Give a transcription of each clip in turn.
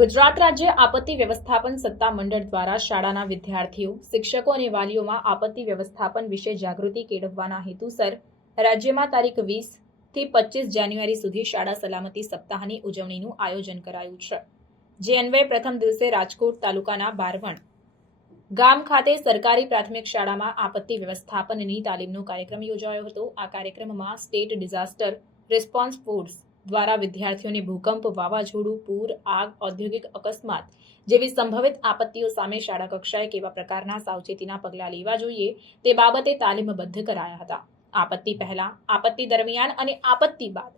ગુજરાત રાજ્ય આપત્તિ વ્યવસ્થાપન સત્તા મંડળ દ્વારા શાળાના વિદ્યાર્થીઓ, શિક્ષકો અને વાલીઓમાં આપત્તિ વ્યવસ્થાપન વિશે જાગૃતિ કેળવવાના હેતુસર રાજ્યમાં તારીખ વીસથી પચીસ જાન્યુઆરી સુધી શાળા સલામતી સપ્તાહની ઉજવણીનું આયોજન કરાયું છે. જે અન્વયે પ્રથમ દિવસે રાજકોટ તાલુકાના બારવણ ગામ ખાતે સરકારી પ્રાથમિક શાળામાં આપત્તિ વ્યવસ્થાપનની તાલીમનો કાર્યક્રમ યોજાયો હતો. આ કાર્યક્રમમાં સ્ટેટ ડિઝાસ્ટર રિસ્પોન્સ ફોર્સ દ્વારા વિદ્યાર્થીઓને ભૂકંપ, વાવાઝોડું, પૂર, આગ, ઔદ્યોગિક અકસ્માત જેવી સંભવિત આપત્તિઓ સામે શાળા કક્ષાએ કેવા પ્રકારના સાવચેતીના પગલાં લેવા જોઈએ તે બાબતે તાલીમબદ્ધ કરાયા હતા. આપત્તિ પહેલા, આપત્તિ દરમિયાન અને આપત્તિ બાદ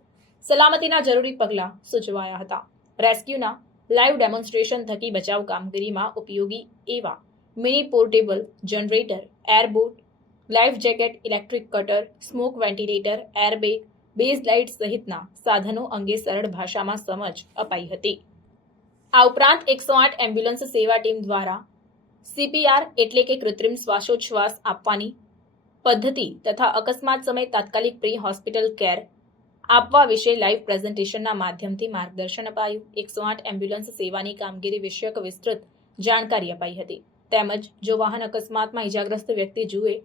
સલામતીના જરૂરી પગલાં સૂચવાયા હતા. રેસ્ક્યુના લાઈવ ડેમોન્સ્ટ્રેશન થકી બચાવ કામગીરીમાં ઉપયોગી એવા mini portable generator airboat life jacket electric cutter smoke ventilator airbag base light સહિતના સાધનો અંગે સરળ ભાષામાં સમજ અપાઈ હતી. આ ઉપરાંત એકસો આઠ એમ્બ્યુલન્સ સેવા ટીમ દ્વારા સીપીઆર એટલે કે કૃત્રિમ શ્વાસોચ્છ્વાસ આપવાની પદ્ધતિ તથા અકસ્માત સમયે તાત્કાલિક પ્રી હોસ્પિટલ કેર આપવા વિશે લાઈવ પ્રેઝન્ટેશનના માધ્યમથી માર્ગદર્શન અપાયું. એકસો આઠ એમ્બ્યુલન્સ સેવાની કામગીરી વિષયક વિસ્તૃત જાણકારી અપાઈ હતી. તેમજ જો વાહન અકસ્માતમાં ઇજાગ્રસ્ત વ્યક્તિ જુએ,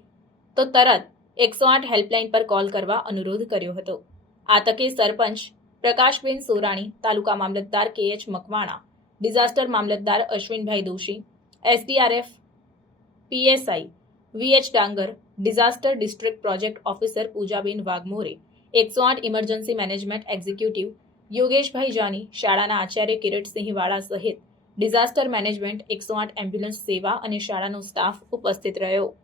તો તરત એકસો આઠ હેલ્પલાઇન પર કોલ કરવા અનુરોધ કર્યો હતો. આ તકે સરપંચ પ્રકાશબેન Sorani, taluka mamlatdar K H Makwana, disaster mamlatdar Ashwinbhai Doshi, SDRF, PSI, VH Dangar, disaster district project officer Poojaben Waghmore, એકસો આઠ emergency management executive Yogeshbhai Jani, શાળાના આચાર્ય કિરીટસિંહ વાળા સહિત ડિઝાસ્ટર મેનેજમેન્ટ એકસો આઠ એમ્બ્યુલન્સ સેવા અને શાળાનો સ્ટાફ ઉપસ્થિત રહ્યો.